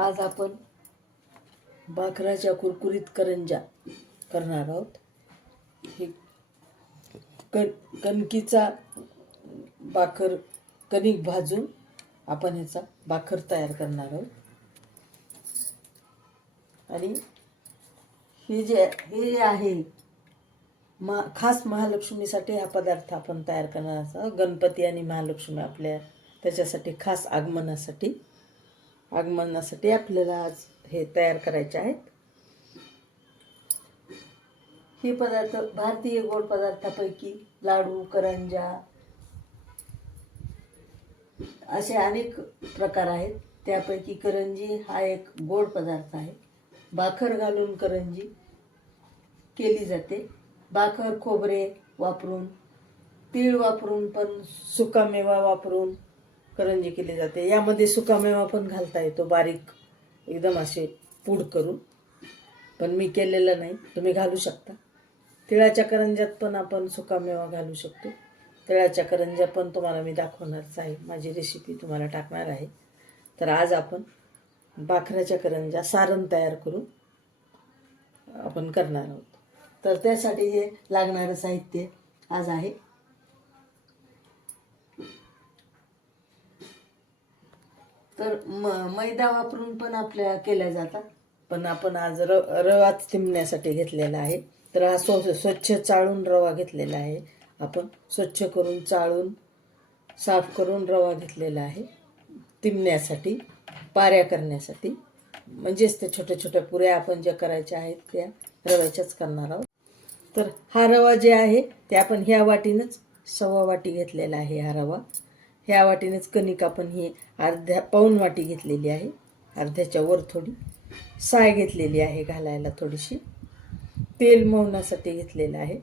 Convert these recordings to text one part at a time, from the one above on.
आज आपण बाकराच्या कुरकुरीत करंजा करणार आहोत. हे कण कणकीचा बाकर कणिक भाजून आपण ह्याचा बाकर तयार करणार आहोत. आणि हे जे हे जे आहे मा खास महालक्ष्मीसाठी हा पदार्थ आपण तयार करणार आहोत. गणपती आणि महालक्ष्मी आपल्या त्याच्यासाठी खास आगमनासाठी. आगमनासाठी आपल्याला आज हे तयार करायचे आहेत. हे पदार्थ भारतीय गोड पदार्थापैकी लाडू करंजा असे अनेक प्रकार आहेत. त्यापैकी करंजी हा एक गोड पदार्थ आहे. बाखर घालून करंजी केली जाते. बाखर खोबरे वापरून तीळ वापरून पण सुकामेवा वापरून करंजी केली जाते. यामध्ये सुकामेवा पण घालता येतो बारीक एकदम असे पूड करून. पण मी केलेलं नाही तुम्ही घालू शकता. तिळाच्या करंज्यात पण आपण सुकामेवा घालू शकतो. तिळाच्या करंज्या पण तुम्हाला मी दाखवणारच आहे. माझी रेसिपी तुम्हाला टाकणार आहे. तर आज आपण बाखराच्या करंज्या सारण तयार करून आपण करणार आहोत. तर त्यासाठी हे लागणारं साहित्य आज आहे. तर म मैदा वापरून पण आपल्या केल्या जातात. पण आपण आज र रवाच तिमण्यासाठी घेतलेला आहे. तर हा स्व स्वच्छ चाळून रवा घेतलेला आहे. आपण स्वच्छ करून चाळून साफ करून रवा घेतलेला आहे. तिमण्यासाठी पाऱ्या करण्यासाठी. म्हणजेच त्या छोट्या छोट्या पुऱ्या आपण ज्या करायच्या आहेत त्या रव्याच्याच करणार आहोत. तर हा रवा जे आहे ते आपण ह्या वाटीनंच सव्वा वाटी घेतलेला आहे हा रवा. ह्या वाटीनेच कणिक आपण ही अर्ध्या पाऊन वाटी घेतलेली आहे. अर्ध्याच्या वर थोडी साय घेतलेली आहे घालायला थोडीशी. तेल मौनासाठी घेतलेलं आहे.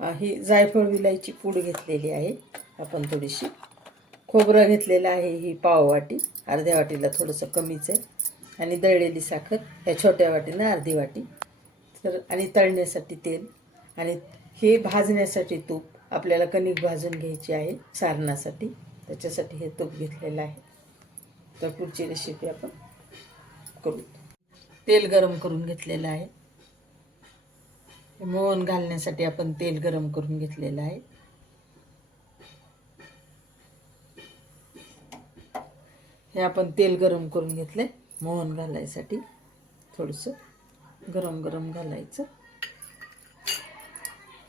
ही जायफळ विलायची पूड घेतलेली आहे. आपण थोडीशी खोबरं घेतलेलं आहे ही पाव वाटी. अर्ध्या वाटीला थोडंसं कमीच आहे. आणि दळलेली साखर ह्या छोट्या वाटीनं अर्धी वाटी. तर आणि तळण्यासाठी तेल. आणि हे भाजण्यासाठी तूप. आपल्याला कणिक भाजून घ्यायची आहे सारणासाठी. त्याच्यासाठी हे तूप घेतलेलं आहे. तर पुढची रेसिपी आपण करू. तेल गरम करून घेतलेलं आहे. मोहन घालण्यासाठी आपण तेल गरम करून घेतलेलं आहे. हे आपण तेल गरम करून घेतले मोहन घालायसाठी थोडंसं गरम गरम घालायचं.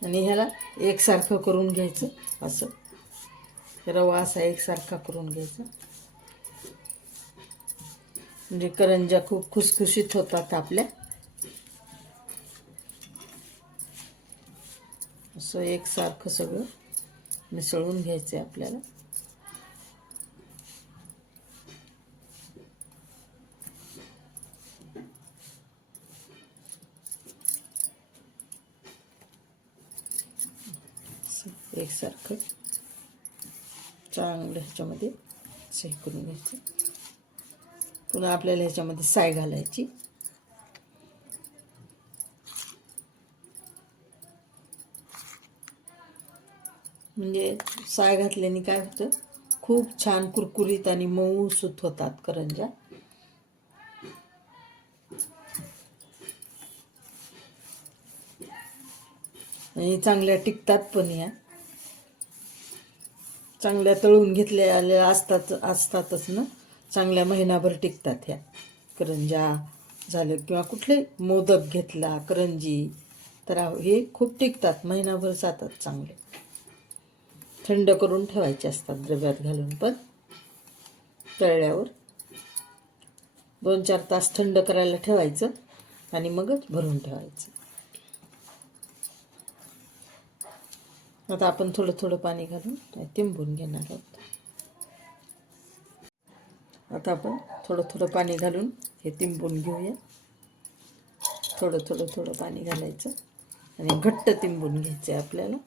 आणि ह्याला एकसारखं करून घ्यायचं असं. रवा असा एकसारखा करून घ्यायचा. म्हणजे करंजा खूप खुसखुशीत होतात आपल्या. असं एकसारखं सगळं मिसळून घ्यायचं आहे आपल्याला असं एकसारखं चांगलं ह्याच्यामध्ये सही करून घ्यायचं. पुन्हा आपल्याला ह्याच्यामध्ये साय घालायची. म्हणजे साय घातल्याने काय होतं? खूप छान कुरकुरीत आणि मऊ सुत होतात करंजा. आणि चांगल्या टिकतात पण या. चांगल्या तळून घेतलेल्या असतात असतातच ना? चांगल्या महिनाभर टिकतात ह्या. करंजा झालं किंवा कुठले मोदक घेतला करंजी तर हे खूप टिकतात महिनाभर जातात चांगले. थंड करून ठेवायचे असतात द्रव्यात घालून पण. तळल्यावर दोन चार तास थंड करायला ठेवायचं आणि मगच भरून ठेवायचं. आता आपण थोडं थोडं पाणी घालून तिंबून घेणार आहोत. आता आपण थोडं थोडं पाणी घालून हे तिंबून घेऊया. थोडं थोडं थोडं पाणी घालायचं आणि घट्ट तिंबून घ्यायचं आहे आपल्याला.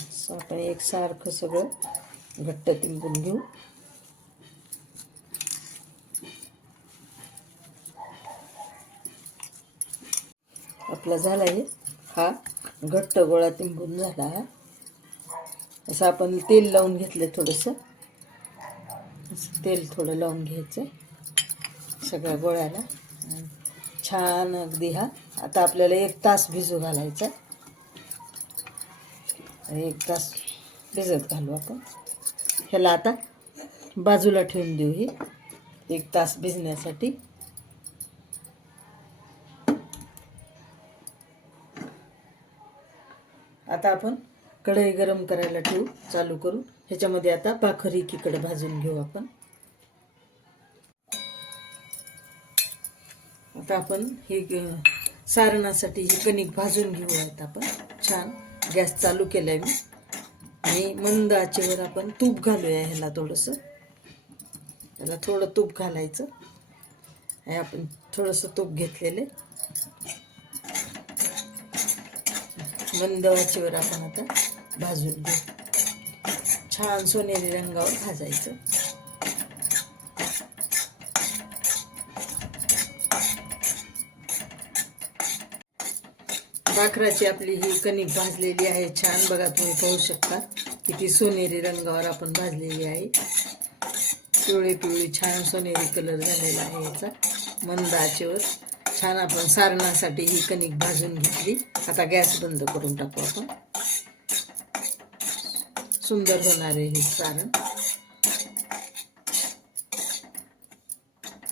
असं आपण एकसारखं सगळं घट्ट तिंबून घेऊ. आपला झाला आहे हा घट्ट गोळा तिंबून झाला हा. असं आपण तेल लावून घेतलं थोडंसं. असं तेल थोडं लावून घ्यायचं सगळ्या गोळ्याला. छान अगदी हा. आता आपल्याला एक तास भिजू घालायचा. एक तास भिजत घालू आपण. ह्याला आता बाजूला ठेवून देऊ ही. एक तास भिजण्यासाठी. आता आपण कढई गरम करायला ठेवू चालू करू. ह्याच्यामध्ये आता भाकर एकीकडे भाजून घेऊ आपण. आता आपण हे सारणासाठी ही कणिक भाजून घेऊयात आपण. छान. गॅस चालू केलाय मी. आणि मंद आचेवर आपण तूप घालूया ह्याला थोडंसं. त्याला थोडं तूप घालायचं. आणि आपण थोडंसं तूप घेतलेले मंद आचेवर आपण आता भाजून घेऊ. छान सोनेरी रंगावर भाजायचं. भाकराची आपली ही कणिक भाजलेली आहे. छान बघा तुम्ही पाहू शकता किती सोनेरी रंगावर आपण भाजलेली आहे. पिवळी पिवळी छान सोनेरी कलर झालेला आहे याचा. मंद आचेवर. छान आपण सारणासाठी ही कणिक भाजून घेतली. आता गॅस बंद करून टाकू आपण. सुंदर होणार आहे हे सारण.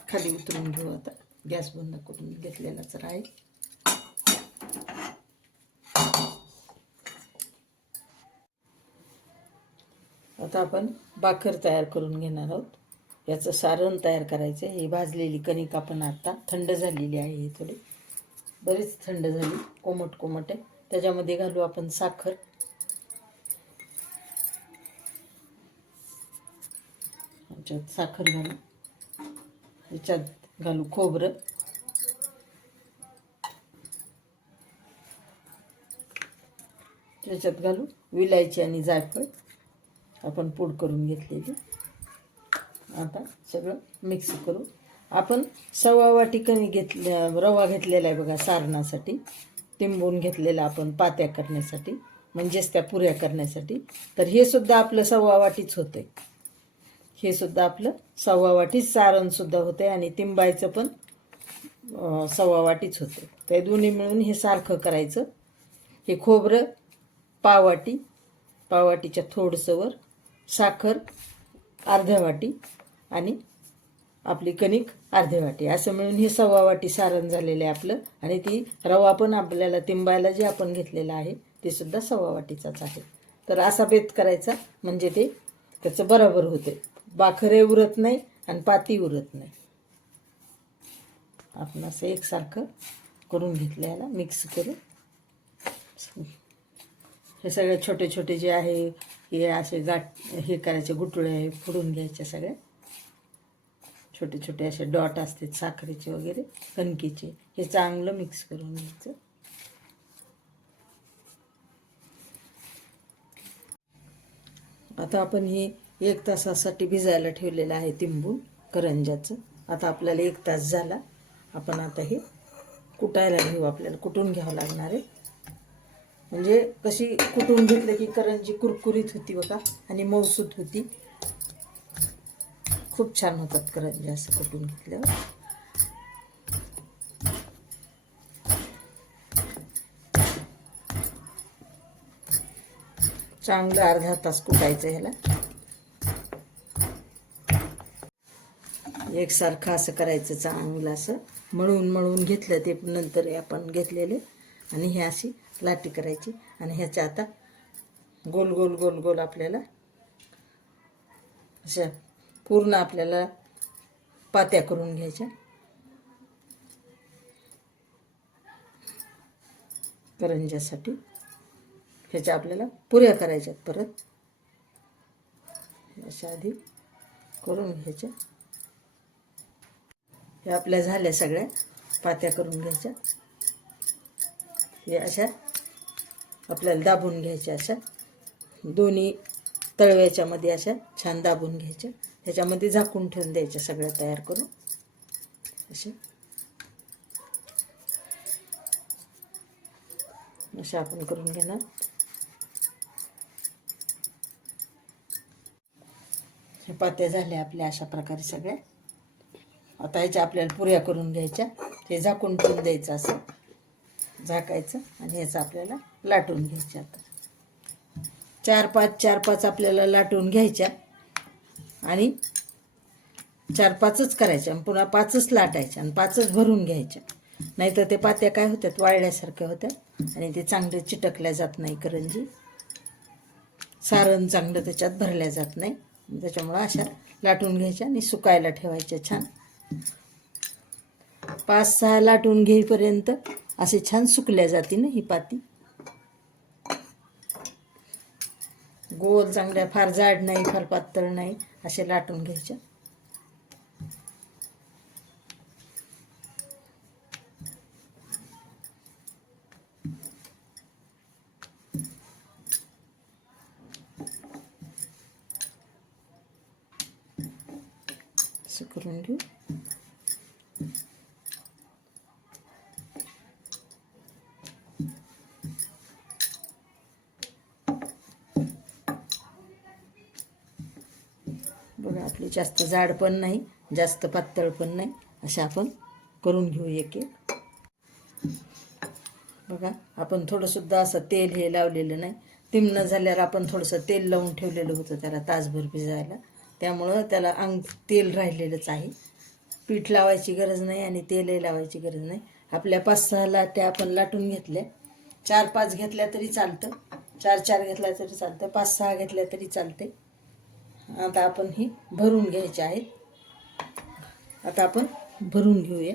खाली उतरून घेऊ आता. गॅस बंद करून घेतलेलाच आहे आता आपण भाकर तयार करून घेणार आहोत. याचं सारण तयार करायचं ही भाजलेली कणिक आपण आता थंड झालेली आहे थोडी. बरीच थंड झाली कोमट कोमट आहे. त्याच्यामध्ये घालू आपण साखर. याच्यात साखर घालू. याच्यात घालू खोबरं. त्याच्यात घालू विलायची आणि जायफळ. आपण पूड करून घेतलेली. आता सगळं मिक्स करू. आपण सव्वा वाटी कमी घेतल्या रवा घेतलेला आहे बघा सारणासाठी. तिंबून घेतलेला आपण पात्या करण्यासाठी म्हणजेच त्या पुऱ्या करण्यासाठी. तर हे सुद्धा आपलं सव्वा वाटीच होतं हे सुद्धा आपलं सव्वा वाटीच सारणसुद्धा होतं आणि तिंबायचं पण अं, सव्वा वाटीच होतं ते दोन्ही मिळून हे सारखं करायचं. हे खोबरं पावाटी पावाटीच्या थोडसंवर साखर अर्ध्या वाटी आणि आपली कणिक अर्धे वाटी. असं मिळून हे सव्वा वाटी सारण झालेलं आहे आपलं. आणि ती रवा पण आपल्याला तिंबायला जे आपण घेतलेलं आहे ते सुद्धा सव्वा वाटीचाच आहे. तर असा बेत करायचा म्हणजे ते त्याचं बरोबर होते. बाखरे उरत नाही आणि पाती उरत नाही. आपण असं एकसारखं करून घेतलं याला मिक्स करून. हे सगळे छोटे छोटे जे आहे हे असे गाठ हे करायचे गुटुळे आहे फोडून घ्यायचे सगळे. छोटे छोटे असे डॉट असतात साखरेचे वगैरे कणकीचे. हे चांगलं मिक्स करून घ्यायचं. आता आपण हे एक तासासाठी भिजायला ठेवलेलं आहे तिंबून करंजाचं आता आपल्याला एक तास झाला. आपण आता हे कुटायला घेऊ आपल्याला. कुटून घ्यावं लागणार आहे. म्हणजे कशी कुटून घेतलं की करंजी कुरकुरीत होती बघा आणि मऊसूत होती. खूप छान होतात करंजी असं कुटून घेतल्यावर चांगलं अर्धा तास कुटायचं ह्याला. एकसारखं असं करायचं चांगलं असं. मळून मळून घेतलं ते नंतर आपण घेतलेले. आणि हे अशी लाटी करायची. आणि ह्याच्या आता गोल गोल गोल गोल आपल्याला अशा पूर्ण आपल्याला पात्या करून घ्यायच्या. करंज्यासाठी. ह्याच्या आपल्याला पुऱ्या करायच्यात परत. अशा आधी करून घ्यायच्या. हे आपल्या झाल्या सगळ्या. पात्या करून घ्यायच्या. हे अशा आपल्याला दाबून घ्यायच्या अशा. दोन्ही तळव्याच्यामध्ये अशा छान दाबून घ्यायच्या. ह्याच्यामध्ये झाकून ठेवून द्यायच्या सगळ्या तयार करून. असे अशा आपण करून घेणार. हे पात्या झाल्या आपल्या अशा प्रकारे सगळ्या. आता ह्याच्या आपल्याला पुऱ्या करून घ्यायच्या. ते झाकून ठेवून द्यायचं असं. झाकायचं आणि याचं आपल्याला लाटून घ्यायचं आता. चार पाच चार पाच आपल्याला लाटून घ्यायच्या. आणि चार पाचच करायच्या आणि पुन्हा पाचच लाटायच्या आणि पाचच भरून घ्यायच्या नाहीतर ते पात्या काय होत्यात? वाळल्यासारख्या होत्या. आणि ते चांगले चिटकल्या जात नाही करंजी. सारण चांगलं त्याच्यात भरल्या जात नाही. त्याच्यामुळं अशा लाटून घ्यायच्या आणि सुकायला ठेवायच्या छान. पाच सहा लाटून घेईपर्यंत असे छान सुकल्या जाती ना ही पाती. गोल चांगल्या फार जाड नाही फार पातळ नाही असे लाटून घ्यायच्या आपली जास्त जाड पण नाही जास्त पातळ पण नाही. अशा आपण करून घेऊ एक एक. बघा आपण थोडंसुद्धा असं तेल हे लावलेलं नाही. तिमणं झाल्यावर आपण थोडंसं तेल लावून ठेवलेलं होतं त्याला तासभर भिजायला. त्यामुळं त्याला अंग तेल राहिलेलंच आहे. पीठ लावायची गरज नाही आणि तेलही लावायची गरज नाही. आपल्या पाच सहा लाट्या आपण लाटून घेतल्या. चार पाच घेतल्या तरी चालतं. चार चार घेतल्या तरी चालतं. पाच सहा घेतल्या तरी चालते. आता आपण ही भरून घ्यायची आहेत. आता आपण भरून घेऊया.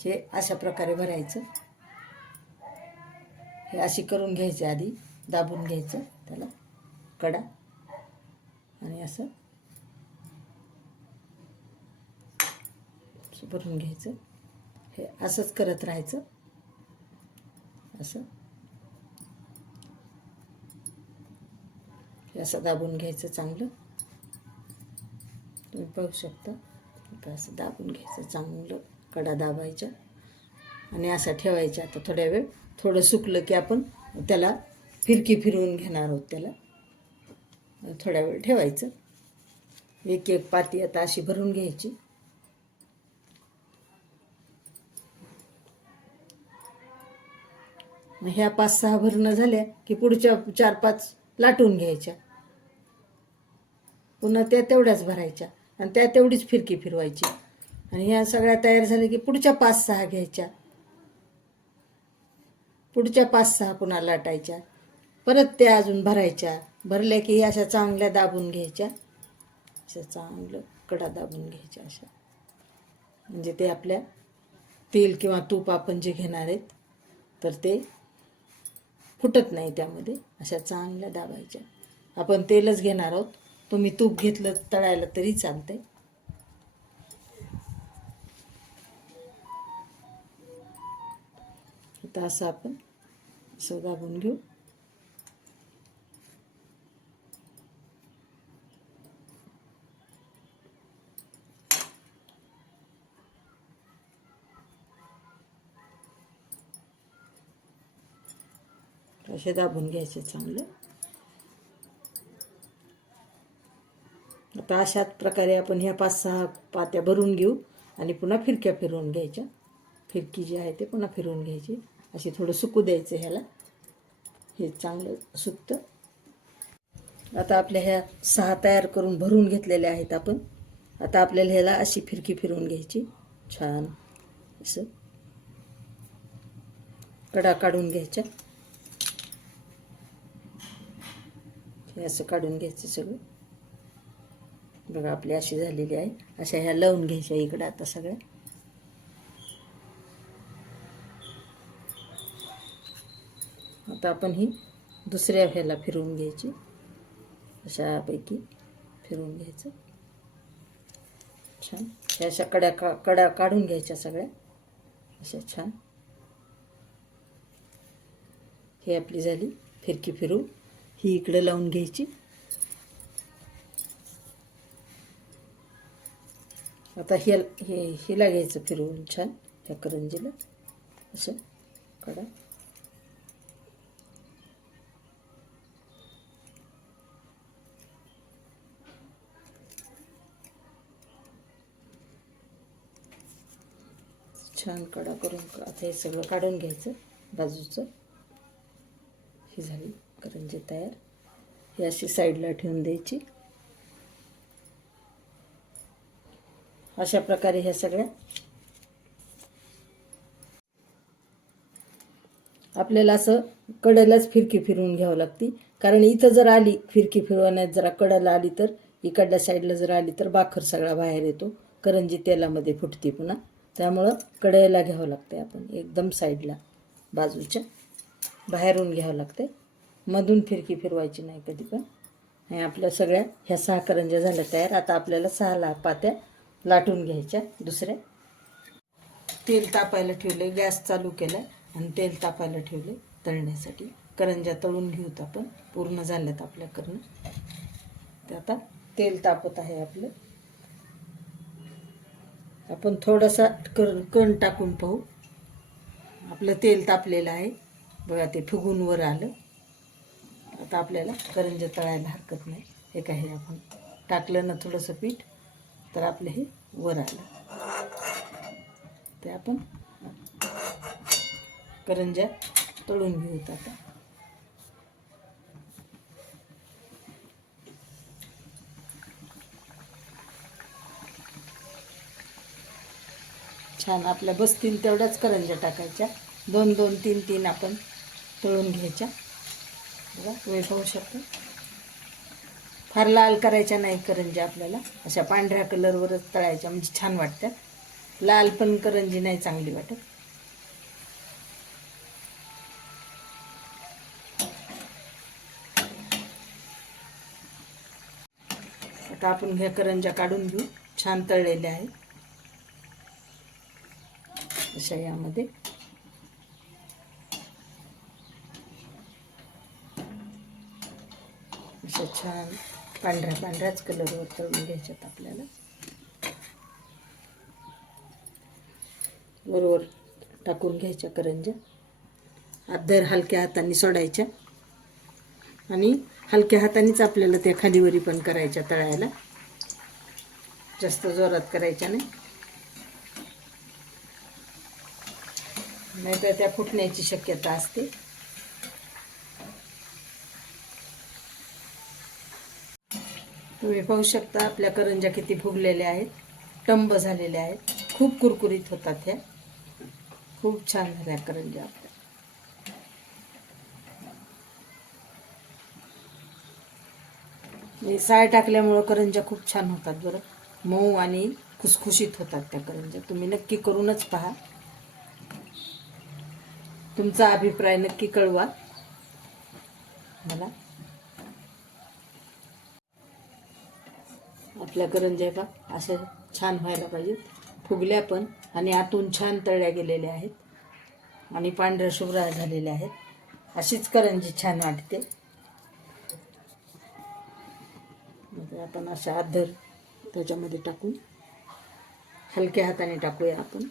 हे अशा प्रकारे भरायचं. हे अशी करून घ्यायचे आधी दाबून घ्यायचं त्याला कडा. आणि असं भरून घ्यायचं. हे असंच करत राहायचं. असं. असं दाबून घ्यायचं चांगलं. तुम्ही पाहू शकता. असं दाबून घ्यायचं चांगलं कडा दाबायच्या. आणि असा ठेवायचा. आता थोड्या वेळ थोडं सुकलं की आपण त्याला फिरकी फिरवून घेणार आहोत त्याला. थोड्या वेळ ठेवायचं. एक एक पाती आता अशी भरून घ्यायची. ह्या पाच सहा भरणं झाल्या की पुढच्या चार पाच लाटून घ्यायच्या. पुन्हा त्या तेवढ्याच भरायच्या आणि त्या तेवढीच फिरकी फिरवायची. आणि ह्या सगळ्या तयार झाल्या की पुढच्या पाच सहा घ्यायच्या. पुढच्या पाच सहा पुन्हा लाटायच्या. परत त्या अजून भरायच्या. भरल्या की अशा चांगल्या दाबून घ्यायच्या. अशा चांगलं कडा दाबून घ्यायच्या अशा. म्हणजे ते आपल्या तेल किंवा तूप आपण जे घेणार आहेत तर ते फुटत नाही त्यामध्ये. अशा चांगल्या दाबायच्या. आपण तेलच घेणार आहोत. तुम्ही तूप घेतलं तळायला तरी चालतंय. आता असं आपण असं दाबून घेऊ. असे दाबून घ्यायचे चांगलं. आता अशाच प्रकारे आपण ह्या पाच सहा पात्या भरून घेऊ आणि पुन्हा फिरक्या फिरवून घ्यायच्या. फिरकी जी आहे ते पुन्हा फिरवून घ्यायची. अशी थोडं सुकू द्यायचं ह्याला. हे चांगलं सुकतं. आता आपल्या ह्या सहा तयार करून भरून घेतलेल्या आहेत आपण. आता आपल्याला ह्याला अशी फिरकी फिरवून घ्यायची. छान. असं. कडा काढून घ्यायच्या. हे असं काढून घ्यायचं सगळं. बघा आपली अशी झालेली आहे. अशा ह्या लावून घ्यायच्या इकडं आता सगळ्या. आता आपण ही दुसऱ्या ह्याला फिरवून घ्यायची. अशापैकी फिरवून घ्यायचं. छान. ह्या अशा कड्या का कड्या काढून घ्यायच्या सगळ्या. अशा छान. ही आपली झाली. फिरकी फिरून ही इकडे लावून घ्यायची. आता हे हे हिला घ्यायचं फिरवून छान त्या करंजीला. असं कडा छान कडा करून आता हे सगळं काढून घ्यायचं बाजूचं. हे झाली. करंजी तयार ही अशी साईडला ठेवून द्यायची. अशा प्रकारे ह्या सगळ्या आपल्याला असं कडेलाच फिरकी फिरवून घ्यावं लागते. कारण इथं जर आली फिरकी फिरवण्यात जरा कडेला आली तर इकडल्या साईडला जर आली तर बाखर सगळा बाहेर येतो. करंजी तेलामध्ये फुटते पुन्हा. त्यामुळं कडेला घ्यावं लागते आपण. एकदम साईडला बाजूच्या बाहेरून घ्यावं लागते मधून फिरकी फिरवायची नाही कधी पण. आणि आपल्या सगळ्या ह्या सहा करंज्या झाल्या तयार. आता आपल्याला सहा ला पात्या लाटून घ्यायच्या दुसऱ्या. तेल तापायला ठेवले गॅस चालू केला आणि तेल तापायला ठेवले तळण्यासाठी. करंज्या तळून घेऊत आपण पूर्ण झाल्यात आपल्या करणं. ते आता तेल तापत आहे आपलं. आपण थोडासा कर कण टाकून पाहू. आपलं तेल तापलेलं आहे. बघा ते फुगून वर आलं. आता आपल्याला करंज्या तळायला हरकत नाही. हे काही आपण टाकलं ना थोडंसं पीठ तर आपलं हे वर आलं. ते आपण करंज्या तळून घेऊत आता. छान आपल्या बसतील तेवढ्याच करंज्या टाकायच्या. दोन दोन तीन तीन आपण तळून घ्यायच्या. बघा वेळ पाहू शकतो. फार लाल करायच्या नाही करंज्या आपल्याला. अशा पांढऱ्या कलरवरच तळायच्या म्हणजे छान वाटतात. लाल पण करंजी नाही चांगली वाटत. आता आपण ह्या करंज्या काढून घेऊ. छान तळलेल्या आहेत. अशा यामध्ये. असं छान पांढऱ्या पांढऱ्याच कलरवर तळून घ्यायच्यात आपल्याला. बरोबर टाकून घ्यायच्या करंज्या. अद्दर हलक्या हाताने सोडायच्या. आणि हलक्या हातानेच आपल्याला त्या खालीवरी पण करायच्या तळायला. जास्त जोरात करायच्या नाही. नाहीतर त्या फुटण्याची शक्यता असते. तुम्ही पाहू शकता आपल्या करंज्या किती फुगलेल्या आहेत. टंब झालेल्या आहेत. खूप कुरकुरीत होतात ह्या. खूप छान झाल्या करंज्या आपल्या. मी साय टाकल्यामुळं करंज्या खूप छान होतात बरं. मऊ आणि खुसखुशीत होतात त्या करंज्या. तुम्ही नक्की करूनच पहा. तुमचा अभिप्राय नक्की कळवा. मला. आपल्या करंज्या का? अशा छान व्हायला पाहिजेत फुगल्या पण आणि आतून छान तळ्या गेलेल्या आहेत. आणि पांढऱ्या शुभ्रा झालेल्या आहेत. अशीच करंजी छान वाटते. मग आपण अशा आदर त्याच्यामध्ये टाकून हलक्या हाताने टाकूया आपण.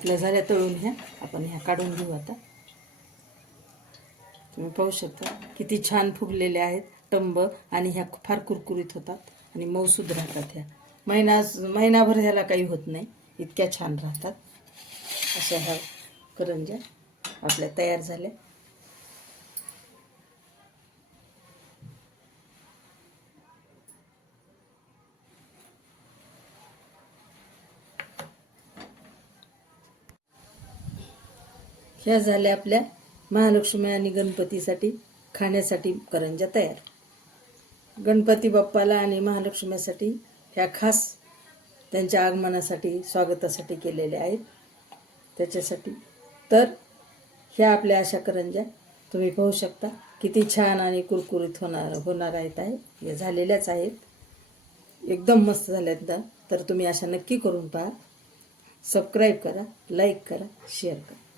आपल्या झाल्या तळून ह्या. आपण ह्या काढून घेऊ आता. तुम्ही पाहू शकता किती छान फुगलेल्या आहेत टंब आणि ह्या फार कुरकुरीत होतात आणि मऊसूद राहतात ह्या. महिना महिनाभर ह्याला काही होत नाही. इतक्या छान राहतात. अशा ह्या करंज्या आपल्या तयार झाल्या. ह्या झाल्या आपल्या महालक्ष्मी आणि गणपतीसाठी खाण्यासाठी करंज्या तयार. गणपती बाप्पाला आणि महालक्ष्मीसाठी ह्या खास त्यांच्या आगमनासाठी स्वागतासाठी केलेल्या आहेत. त्याच्यासाठी. तर ह्या आपल्या अशा करंज्या तुम्ही पाहू शकता. किती छान आणि कुरकुरीत होणार होणार आहेत आहे. हे झालेल्याच आहेत. एकदम मस्त झाल्यात तर तुम्ही अशा नक्की करून पहा. सबस्क्राईब करा लाईक करा शेअर करा.